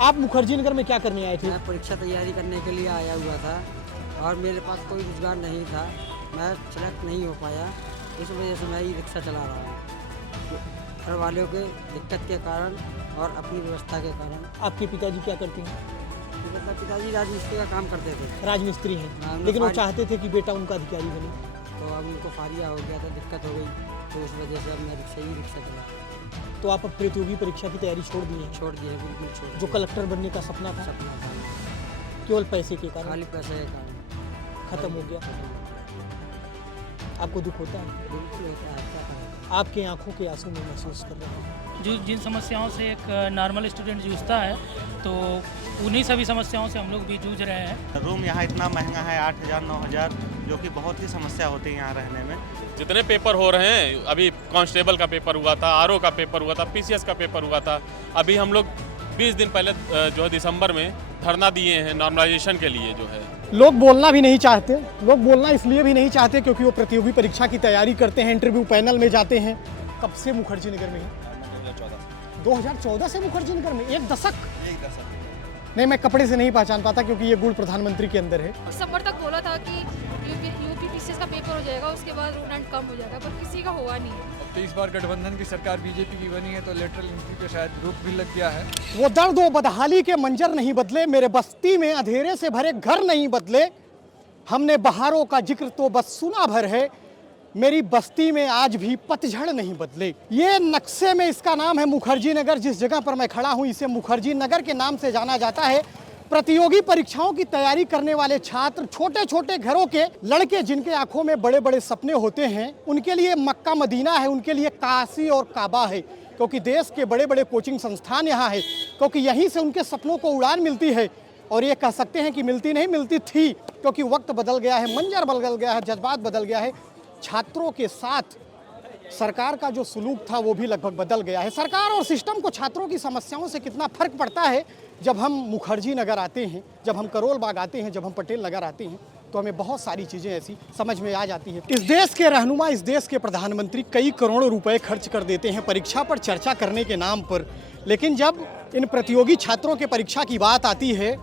आप मुखर्जी नगर में क्या करने आए थे? मैं परीक्षा तैयारी करने के लिए आया हुआ था और मेरे पास कोई रोजगार नहीं था। मैं सेलेक्ट नहीं हो पाया, इस वजह से मैं ही रिक्शा चला रहा हूँ। घर वालों के दिक्कत के कारण और अपनी व्यवस्था के कारण। आपके पिताजी क्या करते हैं? मतलब पिताजी राजमिस्त्री का काम करते थे, राजमिस्त्री हाँ, हैं, उनको लेकिन वो फारी- चाहते थे कि बेटा उनका अधिकारी बने। तो अब उनको फारिया हो गया था, दिक्कत हो गई, तो उस वजह से अब मैं रिक्शा चला तो आप अब प्रतियोगी परीक्षा की तैयारी छोड़ दी है? छोड़ दिए, बिल्कुल छोड़ जो दिए। कलेक्टर बनने का सपना था, सपना था, केवल पैसे के कारण खाली पैसे के कारण खत्म हो गया। आपको दुख होता है? बिल्कुल होता है, क्या करें। आपके आंखों के आंसू में महसूस कर रहे हैं। जो जिन समस्याओं से एक नॉर्मल स्टूडेंट जूझता है, तो उन्हीं सभी समस्याओं से हम लोग भी जूझ रहे हैं। रूम यहाँ इतना महंगा है, 8,000 9,000, जो कि बहुत ही समस्या होती है यहाँ रहने में। जितने पेपर हो रहे हैं, अभी कांस्टेबल का पेपर हुआ था, आरओ का पेपर हुआ था, पीसीएस का पेपर हुआ था। अभी हम लोग 20 दिन पहले जो है दिसंबर में धरना दिए हैं नॉर्मलाइजेशन के लिए जो है। लोग बोलना भी नहीं चाहते। लोग बोलना इसलिए भी नहीं चाहते क्योंकि वो प्रतियोगी परीक्षा की तैयारी करते हैं, इंटरव्यू पैनल में जाते हैं। कब से मुखर्जी नगर में हैं? 2014 से मुखर्जी नगर में? एक दशक? नहीं, मैं कपड़े से नहीं पहचान पाता क्योंकि ये गुड़ प्रधानमंत्री के अंदर है। दिसंबर तक बोला था कि यूपी पीसीएस का पेपर हो जाएगा, उसके बाद रूल एंड कम हो जाएगा, पर किसी का हुआ नहीं है। अब तो इस बार गठबंधन की सरकार बीजेपी की बनी है, तो लेटरल एंट्री पे शायद रोक भी लग गया है। वो दर्द व बदहाली के मंजर नहीं बदले, मेरे बस्ती में अंधेरे से भरे घर नहीं बदले। हमने बहारों का जिक्र तो बस सुना भर है, मेरी बस्ती में आज भी पतझड़ नहीं बदले। ये नक्शे में इसका नाम है मुखर्जी नगर। जिस जगह पर मैं खड़ा हूँ इसे मुखर्जी नगर के नाम से जाना जाता है। प्रतियोगी परीक्षाओं की तैयारी करने वाले छात्र, छोटे छोटे घरों के लड़के जिनके आंखों में बड़े बड़े सपने होते हैं, उनके लिए मक्का मदीना है, उनके लिए काशी और काबा है, क्योंकि देश के बड़े बड़े कोचिंग संस्थान यहाँ है, क्योंकि यहीं से उनके सपनों को उड़ान मिलती है। और ये कह सकते हैं कि मिलती नहीं, मिलती थी, क्योंकि वक्त बदल गया है, मंजर बदल गया है, जज्बात बदल गया है। छात्रों के साथ सरकार का जो सलूक था वो भी लगभग बदल गया है। सरकार और सिस्टम को छात्रों की समस्याओं से कितना फर्क पड़ता है जब हम मुखर्जी नगर आते हैं, जब हम करोल बाग आते हैं, जब हम पटेल नगर आते हैं, तो हमें बहुत सारी चीज़ें ऐसी समझ में आ जाती हैं। इस देश के रहनुमा, इस देश के प्रधानमंत्री कई करोड़ों रुपए खर्च कर देते हैं परीक्षा पर चर्चा करने के नाम पर, लेकिन जब इन प्रतियोगी छात्रों के परीक्षा की बात आती है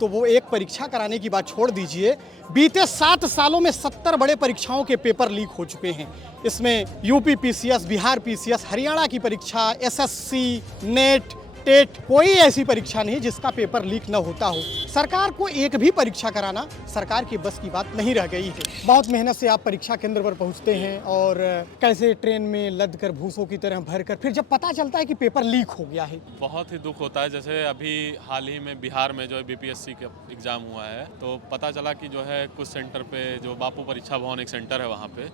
तो वो एक परीक्षा कराने की बात छोड़ दीजिए, बीते 7 सालों में 70 बड़े परीक्षाओं के पेपर लीक हो चुके हैं। इसमें UP PCS, Bihar PCS, Haryana की परीक्षा, एसएससी, नेट, टेट, कोई ऐसी परीक्षा नहीं जिसका पेपर लीक न होता हो। सरकार को एक भी परीक्षा कराना सरकार की बस की बात नहीं रह गई है। बहुत मेहनत से आप परीक्षा केंद्र पर पहुंचते हैं और कैसे ट्रेन में लद कर भूसों की तरह भर कर, फिर जब पता चलता है कि पेपर लीक हो गया है, बहुत ही दुख होता है। जैसे अभी हाल ही में बिहार में जो है बीपीएससी का एग्ज़ाम हुआ है, तो पता चला कि जो है कुछ सेंटर पे, जो बापू परीक्षा भवन एक सेंटर है वहाँ पे,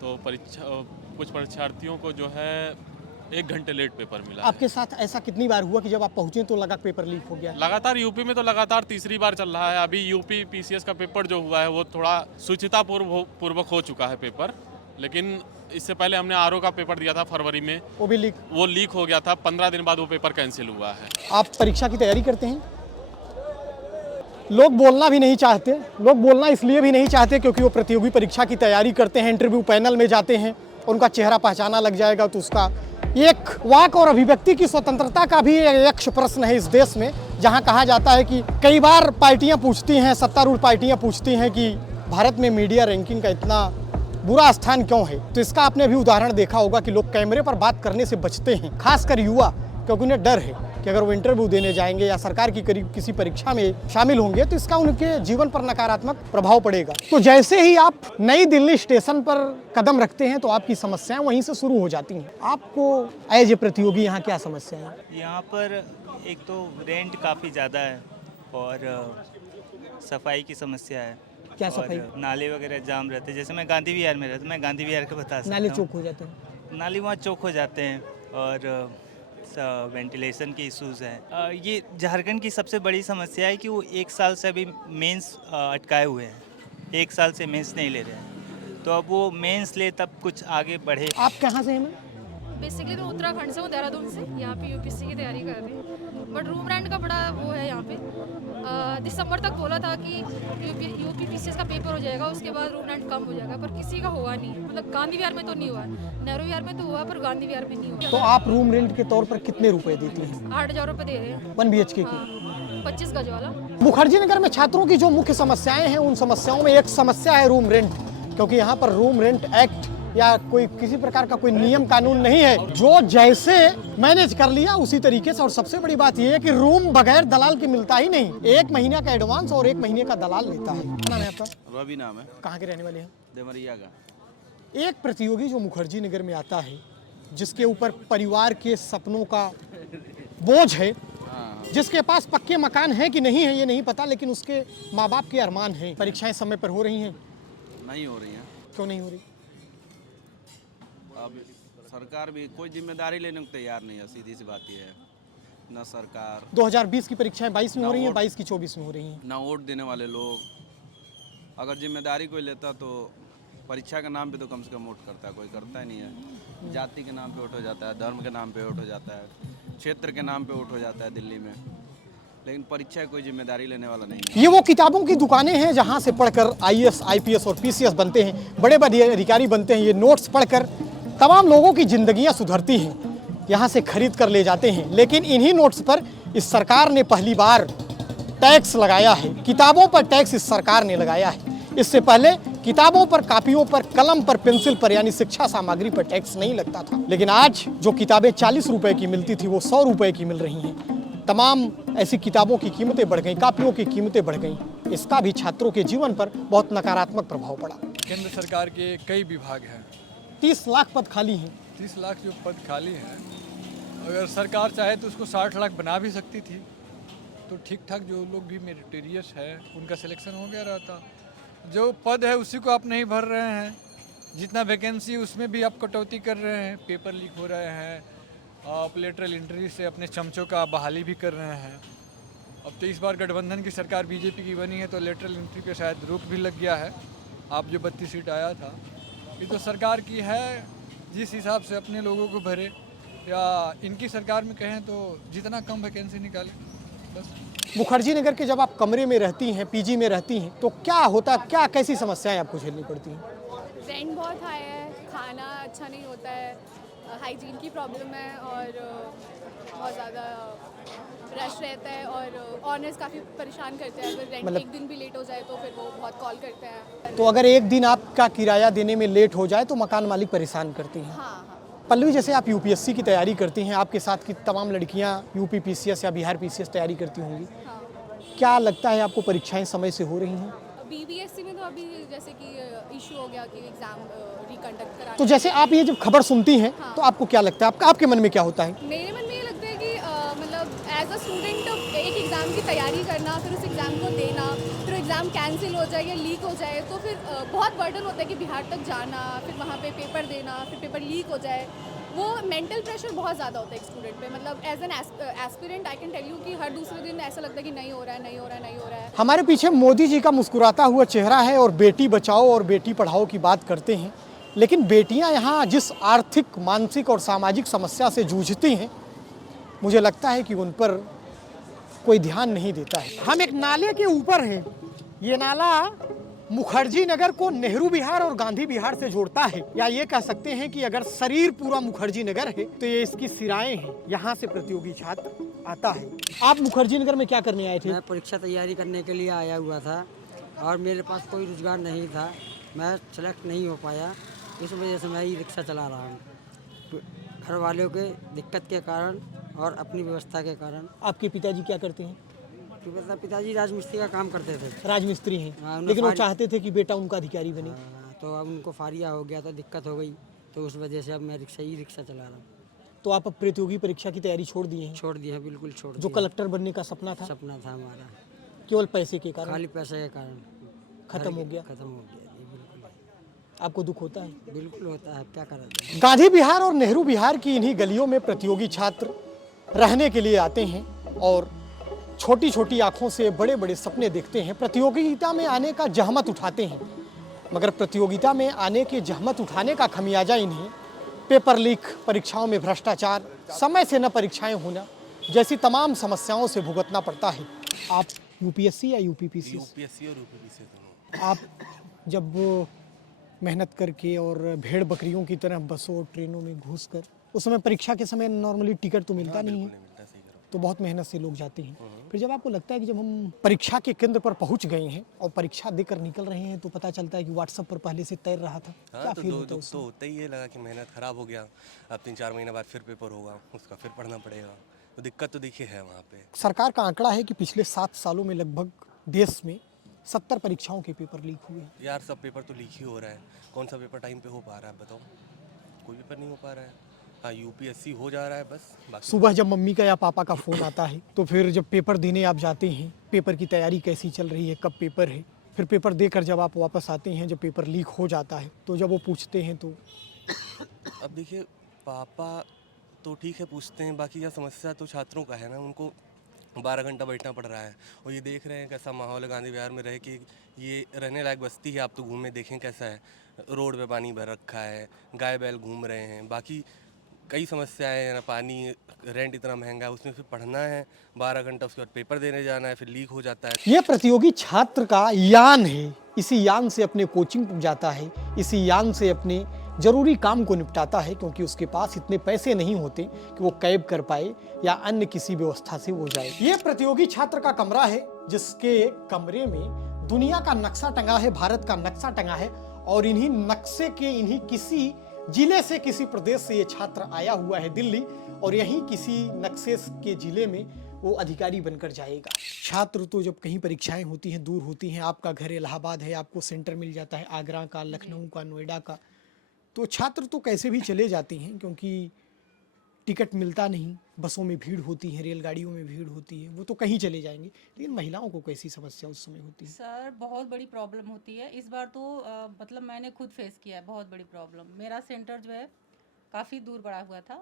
तो कुछ परीक्षार्थियों को जो है 1 घंटे लेट पेपर मिला। आपके साथ ऐसा कितनी बार हुआ कि जब आप पहुंचे तो लगा पेपर लीक हो गया? लगातार यूपी में तो लगातार तीसरी बार चल रहा है। अभी यूपी पीसीएस का पेपर जो हुआ है वो थोड़ा शुचिता पूर्वक हो चुका है पेपर, लेकिन इससे पहले हमने आरओ का पेपर दिया था फरवरी में, वो भी लीक? वो लीक हो गया था। 15 दिन बाद वो पेपर कैंसिल हुआ है। आप परीक्षा की तैयारी करते हैं? लोग बोलना भी नहीं चाहते। लोग बोलना इसलिए भी नहीं चाहते क्योंकि वो प्रतियोगी परीक्षा की तैयारी करते हैं, इंटरव्यू पैनल में जाते हैं, उनका चेहरा पहचाना लग जाएगा तो उसका एक वाक और अभिव्यक्ति की स्वतंत्रता का भी एक प्रश्न है इस देश में, जहां कहा जाता है कि कई बार पार्टियां पूछती हैं, सत्तारूढ़ पार्टियां पूछती हैं कि भारत में मीडिया रैंकिंग का इतना बुरा स्थान क्यों है। तो इसका आपने भी उदाहरण देखा होगा कि लोग कैमरे पर बात करने से बचते हैं, खासकर युवा, क्योंकि उन्हें डर है कि अगर वो इंटरव्यू देने जाएंगे या सरकार की किसी परीक्षा में शामिल होंगे तो इसका उनके जीवन पर नकारात्मक प्रभाव पड़ेगा। तो जैसे ही आप नई दिल्ली स्टेशन पर कदम रखते हैं तो आपकी समस्याएं वहीं से शुरू हो जाती हैं। आपको एज ए प्रतियोगी यहाँ क्या समस्या है? यहाँ पर एक तो रेंट काफ़ी ज़्यादा है और सफाई की समस्या है। क्या सफाई? नाले वगैरह जाम रहते हैं। जैसे मैं गांधी विहार में रहता हूँ, मैं गांधी विहार का बता सकता हूँ। नाले चौक हो जाते हैं? नाली वहाँ चौक हो जाते हैं और वेंटिलेशन के इश्यूज़ हैं। ये झारखंड की सबसे बड़ी समस्या है कि वो 1 साल से अभी मेंस अटकाए हुए हैं, 1 साल से मेंस नहीं ले रहे हैं, तो अब वो मेंस ले तब कुछ आगे बढ़े। आप कहाँ से हैं? बेसिकली मैं उत्तराखंड से हूँ, देहरादून से। यहाँ पे यूपीएससी की तैयारी कर रही हूँ। बट रूम रेंट का बड़ा वो है यहाँ पे। दिसंबर तक बोला था कि यूपीपीसीएस का पेपर हो जाएगा, उसके बाद रूम रेंट कम हो जाएगा, पर किसी का हुआ नहीं। मतलब गांधी विहार में तो नहीं हुआ, नेहरू विहार में तो हुआ, पर गांधी विहार में नहीं हुआ। तो आप रूम रेंट के तौर पर कितने रुपए देती हैं? 8,000 रुपये दे रहे हैं 1 BHK की? हाँ, 25 गज वाला। मुखर्जी नगर में छात्रों की जो मुख्य समस्याएं हैं, उन समस्याओं में एक समस्या है रूम रेंट, क्योंकि यहाँ पर रूम रेंट एक्ट या कोई किसी प्रकार का कोई नियम कानून नहीं है। जो जैसे मैनेज कर लिया उसी तरीके से। और सबसे बड़ी बात यह है कि रूम बगैर दलाल के मिलता ही नहीं। 1 महीने का एडवांस और 1 महीने का दलाल लेता है। क्या नाम है आपका? रवि नाम है। कहाँ के रहने वाले हैं? देवरिया का। एक प्रतियोगी जो मुखर्जी नगर में आता है, जिसके ऊपर परिवार के सपनों का बोझ है, जिसके पास पक्के मकान है कि नहीं है ये नहीं पता, लेकिन उसके माँ बाप के अरमान हैं। परीक्षाएं समय पर हो रही हैं? नहीं हो रही हैं। क्यों नहीं हो रही? अब सरकार भी कोई जिम्मेदारी लेने को तैयार नहीं है, सीधी सी बात यह है। न सरकार 2020 की परीक्षाएं 22 में हो रही हैं, 22 की 24 में हो रही हैं। न वोट देने वाले लोग। अगर जिम्मेदारी कोई लेता तो परीक्षा के नाम पे तो कम से कम वोट करता है, कोई करता ही नहीं है। जाति के नाम पे वोट हो जाता है, धर्म के नाम पे वोट हो जाता है, क्षेत्र के नाम पे वोट हो जाता है दिल्ली में, लेकिन परीक्षा कोई जिम्मेदारी लेने वाला नहीं है। ये वो किताबों की दुकानें हैं जहां से पढ़कर IAS, IPS और PCS बनते हैं, बड़े बड़े अधिकारी बनते हैं। ये नोट्स पढ़कर तमाम लोगों की जिंदगियां सुधरती हैं, यहाँ से खरीद कर ले जाते हैं। लेकिन इन्हीं नोट्स पर इस सरकार ने पहली बार टैक्स लगाया है। किताबों पर टैक्स इस सरकार ने लगाया है। इससे पहले किताबों पर, कापियों पर, कलम पर, पेंसिल पर यानी शिक्षा सामग्री पर टैक्स नहीं लगता था। लेकिन आज जो किताबें 40 रुपए की मिलती थी वो 100 रुपए की मिल रही हैं। तमाम ऐसी किताबों की कीमतें बढ़ गई, कापियों की कीमतें बढ़ गई। इसका भी छात्रों के जीवन पर बहुत नकारात्मक प्रभाव पड़ा। केंद्र सरकार के कई विभाग हैं। 30 लाख पद खाली हैं। 30 लाख जो पद खाली हैं, अगर सरकार चाहे तो उसको 60 लाख बना भी सकती थी, तो ठीक ठाक जो लोग भी मेरिटोरियस है उनका सिलेक्शन हो गया रहता। जो पद है उसी को आप नहीं भर रहे हैं। जितना वैकेंसी उसमें भी आप कटौती कर रहे हैं, पेपर लीक हो रहे हैं, आप लेटरल एंट्री से अपने चमचों का बहाली भी कर रहे हैं। अब तो इस बार गठबंधन की सरकार बीजेपी की बनी है तो लेटरल एंट्री पे शायद रोक भी लग गया है। आप जो 32 सीट आया था, ये तो सरकार की है, जिस हिसाब से अपने लोगों को भरे, या इनकी सरकार में कहें तो जितना कम वैकेंसी निकाले बस। मुखर्जी नगर के जब आप कमरे में रहती हैं, PG में रहती हैं, तो क्या होता, क्या कैसी समस्याएं आपको झेलनी पड़ती हैं? रेंट बहुत हाई है, खाना अच्छा नहीं होता है, हाइजीन की प्रॉब्लम है और बहुत ज़्यादा रश रहता है और ऑनर्स काफ़ी परेशान करते हैं। अगर रेंट एक दिन भी लेट हो जाए तो फिर वो बहुत कॉल करते हैं। तो अगर एक दिन आपका किराया देने में लेट हो जाए तो मकान मालिक परेशान करती हैं। हाँ। पल्लवी, जैसे आप UPSC की तैयारी करती हैं, आपके साथ की तमाम लड़कियां UP PCS या बिहार PCS तैयारी करती होंगी, हाँ। क्या लगता है आपको परीक्षाएं समय से हो रही हैं? BBSC में तो अभी जैसे कि इशू हो गया कि एग्ज़ाम रिकंडक्ट कराना। तो जैसे आप ये जब खबर सुनती हैं हाँ। तो आपको क्या लगता है, आपके मन में क्या होता है? मेरे मन में ये लगता है कि मतलब एज अ स्टूडेंट एक एग्ज़ाम की तैयारी करना, फिर उस एग्ज़ाम को देना, फिर एग्ज़ाम कैंसिल हो जाए या लीक हो जाए तो फिर बहुत बर्डन होता है कि बिहार तक जाना, फिर वहाँ पे पेपर देना, फिर पेपर लीक हो जाए। वो मेंटल प्रेशर बहुत ज़्यादा होता है एक स्टूडेंट पे। मतलब as an aspirant I can tell you कि हर दूसरे दिन ऐसा लगता है कि नहीं हो रहा है, नहीं हो रहा है, नहीं हो रहा है। हमारे पीछे मोदी जी का मुस्कुराता हुआ चेहरा है और बेटी बचाओ और बेटी पढ़ाओ की बात करते हैं, लेकिन बेटियां यहाँ जिस आर्थिक, मानसिक और सामाजिक समस्या से जूझती हैं, मुझे लगता है कि उन पर कोई ध्यान नहीं देता है। हम एक नाले के ऊपर हैं। ये नाला मुखर्जी नगर को नेहरू विहार और गांधी विहार से जोड़ता है, या ये कह सकते हैं कि अगर शरीर पूरा मुखर्जी नगर है तो ये इसकी सिराएं हैं। यहाँ से प्रतियोगी छात्र आता है। आप मुखर्जी नगर में क्या करने आए थे? मैं परीक्षा तैयारी करने के लिए आया हुआ था और मेरे पास कोई रोजगार नहीं था। मैं सेलेक्ट नहीं हो पाया, इस वजह से मैं ही रिक्शा चला रहा हूँ। घर वालों के दिक्कत के कारण और अपनी व्यवस्था के कारण। आपके पिताजी क्या करते हैं? पिताजी राजमिस्त्री का काम करते थे। राजमिस्त्री हैं, लेकिन वो चाहते थे कि बेटा उनका अधिकारी बने। तो अब उनको फारिया हो गया तो दिक्कत हो गई, तो उस वजह से अब मैं रिक्शा चला रहा हूँ। तो आप अब प्रतियोगी परीक्षा की तैयारी छोड़ दिए हैं? छोड़ दी है, बिल्कुल छोड़ दी। जो कलेक्टर बनने का सपना था हमारा, केवल पैसे के कारण, खाली पैसे के कारण खत्म हो गया। जी बिल्कुल। आपको दुख होता है? बिल्कुल होता है, क्या करा जाए। गांधी विहार और नेहरू विहार की इन्हीं गलियों में प्रतियोगी छात्र रहने के लिए आते हैं और छोटी छोटी आंखों से बड़े बड़े सपने देखते हैं। प्रतियोगिता में आने का जहमत उठाते हैं, मगर प्रतियोगिता में आने के जहमत उठाने का खमियाजा इन्हें पेपर लीक, परीक्षाओं में भ्रष्टाचार, समय से न परीक्षाएं होना, जैसी तमाम समस्याओं से भुगतना पड़ता है। आप यूपीएससी या यूपीपीसीएस? यूपीएससी और यूपीपीसी दोनों। आप जब मेहनत करके और भेड़ बकरियों की तरह बसों और ट्रेनों में घुसकर, उस समय परीक्षा के समय नॉर्मली टिकट तो मिलता नहीं है, नहीं मिलता, सही करो। तो बहुत मेहनत से लोग जाते हैं। फिर जब आपको लगता है कि जब हम परीक्षा के केंद्र पर पहुंच गए हैं और परीक्षा देकर निकल रहे हैं, तो पता चलता है कि व्हाट्सएप पर पहले से तैर रहा था, क्या हाँ, तो फील दो होता है दुख उस तो समय? होता ही है, लगा कि मेहनत खराब हो गया, अब 3-4 महीने बाद फिर पेपर होगा, उसका फिर पढ़ना पड़ेगा, तो दिक्कत तो देखिए है वहाँ पे। सरकार का आंकड़ा है कि पिछले 7 सालों में लगभग देश में 70 परीक्षाओं के पेपर लीक हुए हैं। यार सब पेपर तो लीक ही हो रहा है, कौन सा पेपर टाइम पे हो पा रहा है बताओ? कोई पेपर नहीं हो पा रहा है। हाँ, यूपीएससी हो जा रहा है बस, बाकी सुबह जब मम्मी का या पापा का फ़ोन आता है, तो फिर जब पेपर देने आप जाते हैं, पेपर की तैयारी कैसी चल रही है, कब पेपर है, फिर पेपर देकर जब आप वापस आते हैं, जब पेपर लीक हो जाता है, तो जब वो पूछते हैं तो अब देखिए पापा तो ठीक है पूछते हैं, बाकी यह समस्या तो छात्रों का है ना, उनको 12 घंटा बैठना पड़ रहा है और ये देख रहे हैं कैसा माहौल है गांधी विहार में रह के, ये रहने लायक बस्ती है, आप तो घूमे देखें कैसा है, रोड पे पानी भर रखा है, गाय बैल घूम रहे हैं, बाकी कई समस्याएं हैं ना, पानी, रेंट इतना महंगा है, उसमें फिर पढ़ना है 12 घंटा, उसके बाद पेपर देने जाना है, फिर लीक हो जाता है। ये प्रतियोगी छात्र का यान है, इसी यान से अपने कोचिंग जाता है, इसी यान से अपने जरूरी काम को निपटाता है, क्योंकि उसके पास इतने पैसे नहीं होते कि वो कैब कर पाए या अन्य किसी व्यवस्था से वो जाए। ये प्रतियोगी छात्र का कमरा है, जिसके कमरे में दुनिया का नक्शा टंगा है, भारत का नक्शा टंगा है, और इन्हीं नक्शे के इन्हीं किसी जिले से, किसी प्रदेश से ये छात्र आया हुआ है दिल्ली, और यहीं किसी नक्शे के जिले में वो अधिकारी बनकर जाएगा। छात्र तो जब कहीं परीक्षाएं होती हैं, दूर होती हैं, आपका घर इलाहाबाद है, आपको सेंटर मिल जाता है आगरा का, लखनऊ का, नोएडा का, तो छात्र तो कैसे भी चले जाते हैं, क्योंकि टिकट मिलता नहीं, बसों में भीड़ होती है, रेलगाड़ियों में भीड़ होती है, वो तो कहीं चले जाएंगे। लेकिन महिलाओं को कैसी समस्या उस समय होती है? सर बहुत बड़ी प्रॉब्लम होती है इस बार तो मतलब मैंने खुद फेस किया है बहुत बड़ी प्रॉब्लम। मेरा सेंटर जो है काफ़ी दूर पड़ा हुआ था,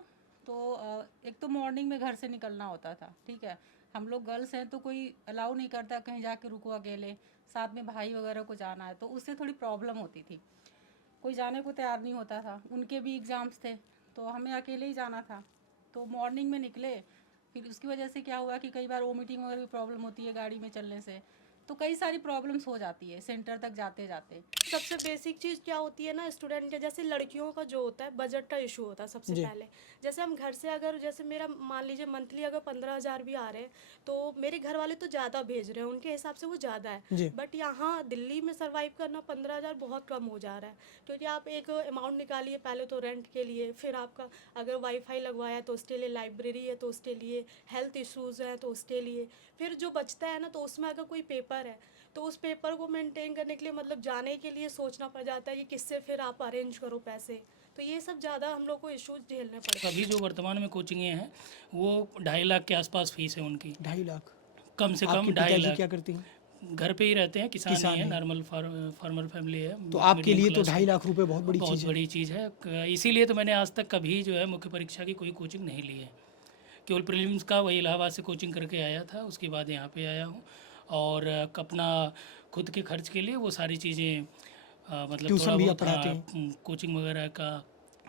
तो एक तो मॉर्निंग में घर से निकलना होता था, ठीक है, हम लोग गर्ल्स हैं तो कोई अलाउ नहीं करता कहीं जाके रुको अकेले, साथ में भाई वगैरह को जाना है, तो उससे थोड़ी प्रॉब्लम होती थी, कोई जाने को तैयार नहीं होता था, उनके भी एग्ज़ाम्स थे तो हमें अकेले ही जाना था, तो मॉर्निंग में निकले, फिर उसकी वजह से क्या हुआ कि कई बार वोमिटिंग वगैरह की प्रॉब्लम होती है गाड़ी में चलने से, तो कई सारी प्रॉब्लम्स हो जाती है सेंटर तक जाते जाते। सबसे बेसिक चीज़ क्या होती है ना स्टूडेंट के, जैसे लड़कियों का जो होता है बजट का इशू होता है सबसे पहले। जैसे हम घर से अगर, जैसे मेरा मान लीजिए मंथली अगर 15,000 भी आ रहे हैं, तो मेरे घर वाले तो ज़्यादा भेज रहे हैं, उनके हिसाब से वो ज़्यादा है, बट यहाँ दिल्ली में सर्वाइव करना 15,000 बहुत कम हो जा रहा है, क्योंकि आप एक अमाउंट निकालिए पहले तो रेंट के लिए, फिर आपका अगर वाईफाई लगवाया तो उसके लिए, लाइब्रेरी है तो उसके लिए, हेल्थ इश्यूज़ हैं तो उसके लिए, फिर जो बचता है ना, तो उसमें अगर कोई पेपर है तो उस पेपर को मेंटेन करने के लिए मतलब जाने के लिए सोचना पड़ जाता है कि किससे फिर आप अरेंज करो पैसे, तो ये सब ज़्यादा हम लोग को इश्यूज झेलने पड़ते हैं। अभी जो वर्तमान में कोचिंगें हैं वो 2.5 लाख के आसपास फीस है उनकी। 2.5 लाख? कम से कम 2.5 लाख। क्या करती हैं? घर पे ही रहते हैं, किसान ही है, नॉर्मल फार्मर फैमिली है, तो आपके लिए तो 2.5 लाख रुपए बहुत बड़ी चीज़ है। इसीलिए तो मैंने आज तक कभी जो है मुख्य परीक्षा की कोई कोचिंग नहीं ली है, केवल प्रीलिम्स का वही इलाहाबाद से कोचिंग करके आया था, उसके बाद यहाँ पे आया हूँ, और अपना खुद के खर्च के लिए वो सारी चीज़ें मतलब ट्यूशन भी पढ़ाते हैं, कोचिंग वगैरह का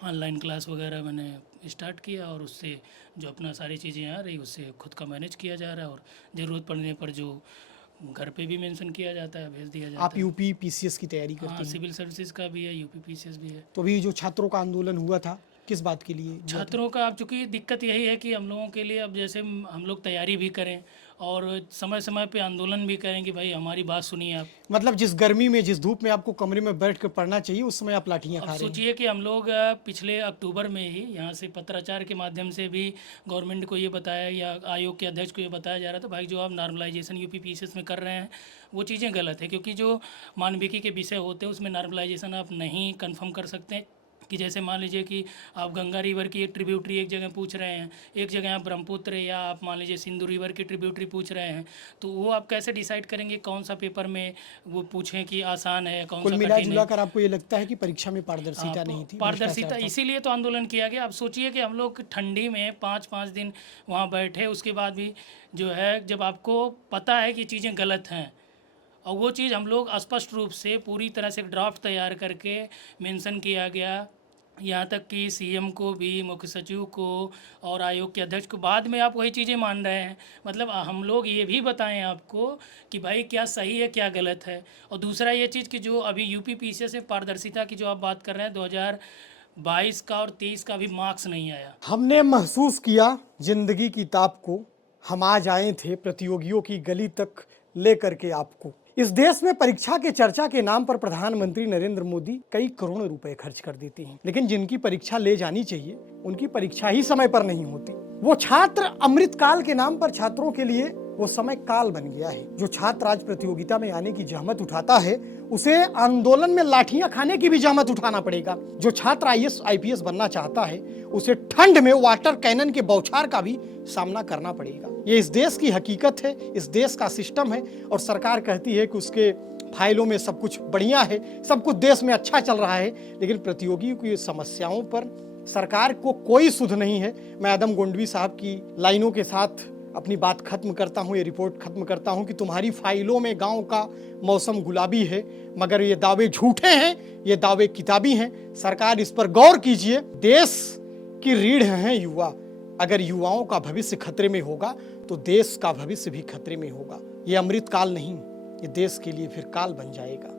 ऑनलाइन क्लास वगैरह मैंने स्टार्ट किया, और उससे जो अपना सारी चीज़ें आ रही उससे खुद का मैनेज किया जा रहा है, और ज़रूरत पड़ने पर जो घर पे भी मेंशन किया जाता है भेज दिया जाता है। आप यूपी पीसीएस की तैयारी करते हैं? सिविल सर्विसेज का भी है, यूपी पीसीएस भी है। तो अभी जो छात्रों का आंदोलन हुआ था किस बात के लिए? छात्रों का अब चूँकि दिक्कत यही है कि हम लोगों के लिए अब जैसे हम लोग तैयारी भी करें और समय समय पे आंदोलन भी करें कि भाई हमारी बात सुनिए आप। मतलब जिस गर्मी में, जिस धूप में आपको कमरे में बैठ कर पढ़ना चाहिए, उस समय आप लाठियाँ खा रहे हैं। सोचिए कि हम लोग पिछले अक्टूबर में ही यहाँ से पत्राचार के माध्यम से भी गवर्नमेंट को ये बताया, या आयोग के अध्यक्ष को ये बताया जा रहा था, भाई जो आप नॉर्मलाइजेशन यूपी पीसीएस में कर रहे हैं वो चीज़ें गलत है, क्योंकि जो मानविकी के विषय होते हैं उसमें नॉर्मलाइजेशन आप नहीं कन्फर्म कर सकते। कि जैसे मान लीजिए कि आप गंगा रिवर की एक ट्रिब्यूटरी एक जगह पूछ रहे हैं, एक जगह आप ब्रह्मपुत्र या आप मान लीजिए सिंधु रिवर की ट्रिब्यूटरी पूछ रहे हैं, तो वो आप कैसे डिसाइड करेंगे कौन सा पेपर में वो पूछें कि आसान है, कौन सा कठिन है? मिला जुला कर आपको ये लगता है कि परीक्षा में पारदर्शिता नहीं थी? पारदर्शिता इसीलिए तो आंदोलन किया गया। अब सोचिए कि हम लोग ठंडी में 5-5 दिन वहाँ बैठे, उसके बाद भी जो है जब आपको पता है कि चीज़ें गलत हैं, और वो चीज़ हम लोग स्पष्ट रूप से पूरी तरह से ड्राफ्ट तैयार करके मेंशन किया गया यहाँ तक कि सीएम को भी, मुख्य सचिव को और आयोग के अध्यक्ष को, बाद में आप वही चीज़ें मान रहे हैं। मतलब हम लोग ये भी बताएं आपको कि भाई क्या सही है क्या गलत है। और दूसरा ये चीज़ कि जो अभी यूपी पीसीएस में पारदर्शिता की जो आप बात कर रहे हैं, 2022 का और 23 का भी मार्क्स नहीं आया। हमने महसूस किया जिंदगी की ताप को, हम आज आए थे प्रतियोगियों की गली तक लेकर के आपको। इस देश में परीक्षा के चर्चा के नाम पर प्रधानमंत्री नरेंद्र मोदी कई करोड़ रुपए खर्च कर देते हैं, लेकिन जिनकी परीक्षा ले जानी चाहिए उनकी परीक्षा ही समय पर नहीं होती। वो छात्र अमृत काल के नाम पर छात्रों के लिए वो समय काल बन गया है। जो छात्र आज प्रतियोगिता में आने की जहमत उठाता है उसे आंदोलन में लाठियां खाने की भी जहमत उठाना पड़ेगा। जो छात्र आईएएस आईपीएस बनना चाहता है उसे ठंड में वाटर कैनन के बौछार का भी सामना करना पड़ेगा। ये इस देश की हकीकत है, इस देश का सिस्टम है। और सरकार कहती है कि उसके फाइलों में सब कुछ बढ़िया है, सब कुछ देश में अच्छा चल रहा है, लेकिन प्रतियोगियों की समस्याओं पर सरकार को कोई सुध नहीं है। मैं आदम गोंडवी साहब की लाइनों के साथ अपनी बात खत्म करता हूँ, ये रिपोर्ट खत्म करता हूँ कि तुम्हारी फाइलों में गांव का मौसम गुलाबी है, मगर ये दावे झूठे हैं, ये दावे किताबी हैं। सरकार इस पर गौर कीजिए। देश की रीढ़ हैं युवा। अगर युवाओं का भविष्य खतरे में होगा तो देश का भविष्य भी खतरे में होगा। ये अमृत काल नहीं, ये देश के लिए फिर काल बन जाएगा।